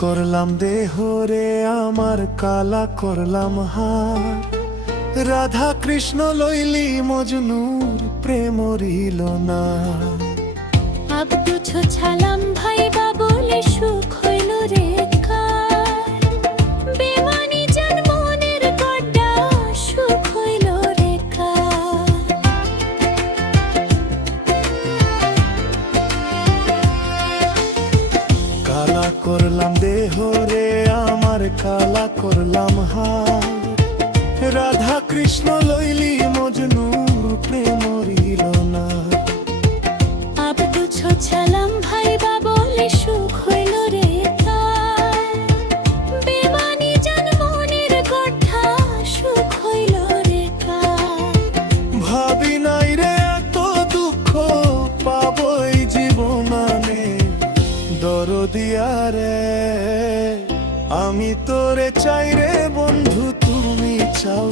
করলাম দেহ রে আমার, কালা করলাম হার। রাধা কৃষ্ণ লইলি মজনুর প্রেম রইল না। আব্দু ছোছালাম ভাইবা বলে সুখ হইল রে কার। বেমানি জান মনের গড্ডা সুখ হইল রে কার। কালা করলাম দেহ রে আমার, কালা করলাম হার। রাধা কৃষ্ণ লইলি মজনুর প্রেম রইল না। আব্দু ছোছালাম ভাইবা বলে সুখ হইল রে কার। বেমানি জান মনের গড্ডা সুখ হইল রে কার। ভাবি নাই রে এত দুঃখ পাবই জীবনে। দরদিয়া রে আমি তোরে চাই রে বন্ধু, তুমি চাও